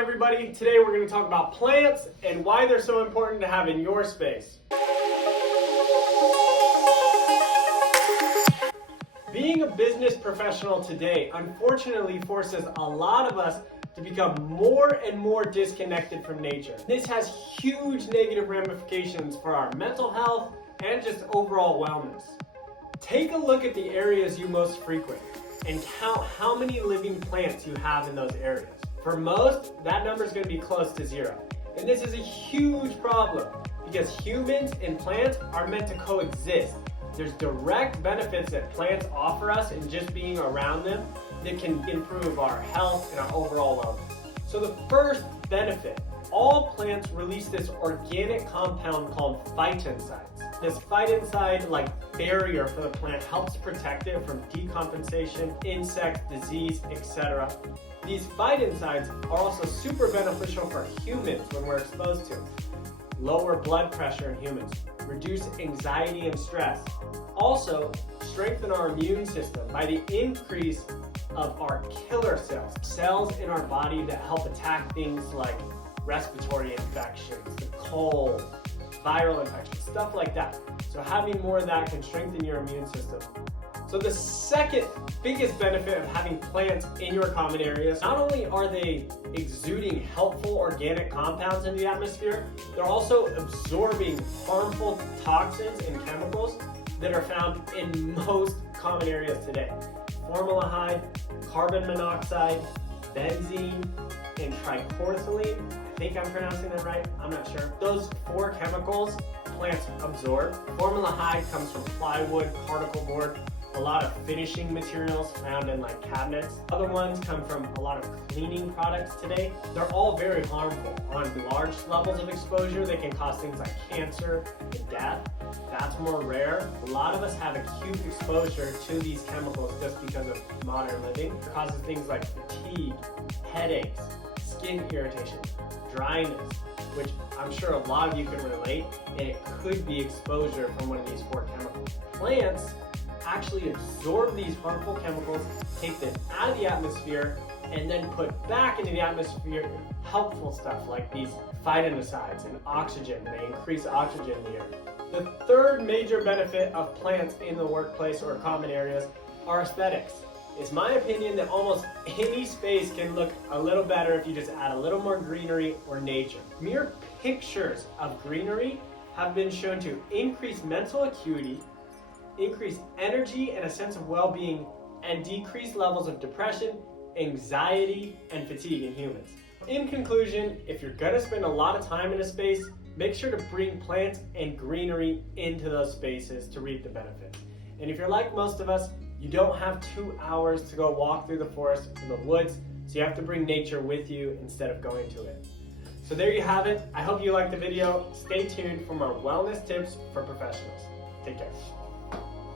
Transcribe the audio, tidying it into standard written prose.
everybody? Today we're going to talk about plants and why they're so important to have in your space. Being a business professional today unfortunately forces a lot of us to become more and more disconnected from nature. This has huge negative ramifications for our mental health and just overall wellness. Take a look at the areas you most frequent and count how many living plants you have in those areas. For most, that number is going to be close to zero. And this is a huge problem because humans and plants are meant to coexist. There's direct benefits that plants offer us in just being around them that can improve our health and our overall wellness. So the first benefit, all plants release this organic compound called phytoncides. This phytoncide barrier for the plant helps protect it from decompensation, insects, disease, etc. These phytoncides are also super beneficial for humans when we're exposed to. Lower blood pressure in humans, reduce anxiety and stress. Also, strengthen our immune system by the increase of our killer cells, cells in our body that help attack things like respiratory infections, the cold, viral infections, stuff like that. So having more of that can strengthen your immune system. So the second biggest benefit of having plants in your common areas, not only are they exuding helpful organic compounds into the atmosphere, they're also absorbing harmful toxins and chemicals that are found in most common areas today. Formaldehyde, carbon monoxide, benzene, and trichloroethylene. I think I'm pronouncing that right, I'm not sure. Those four chemicals plants absorb. Formaldehyde comes from plywood, particle board, a lot of finishing materials found in cabinets. Other ones come from a lot of cleaning products today. They're all very harmful. On large levels of exposure, they can cause things like cancer and death. That's more rare. A lot of us have acute exposure to these chemicals just because of modern living. It causes things like fatigue, headaches, skin irritation, dryness, which I'm sure a lot of you can relate, and it could be exposure from one of these four chemicals. Plants actually absorb these harmful chemicals, take them out of the atmosphere, and then put back into the atmosphere helpful stuff like these phytoncides and oxygen. They increase oxygen in the air. The third major benefit of plants in the workplace or common areas are aesthetics. It's my opinion that almost any space can look a little better if you just add a little more greenery or nature. Mere pictures of greenery have been shown to increase mental acuity, increase energy and a sense of well-being, and decrease levels of depression, anxiety, and fatigue in humans. In conclusion, if you're going to spend a lot of time in a space, make sure to bring plants and greenery into those spaces to reap the benefits. And if you're like most of us, you don't have 2 hours to go walk through the forest or the woods, so you have to bring nature with you instead of going to it. So there you have it. I hope you liked the video. Stay tuned for more wellness tips for professionals. Take care.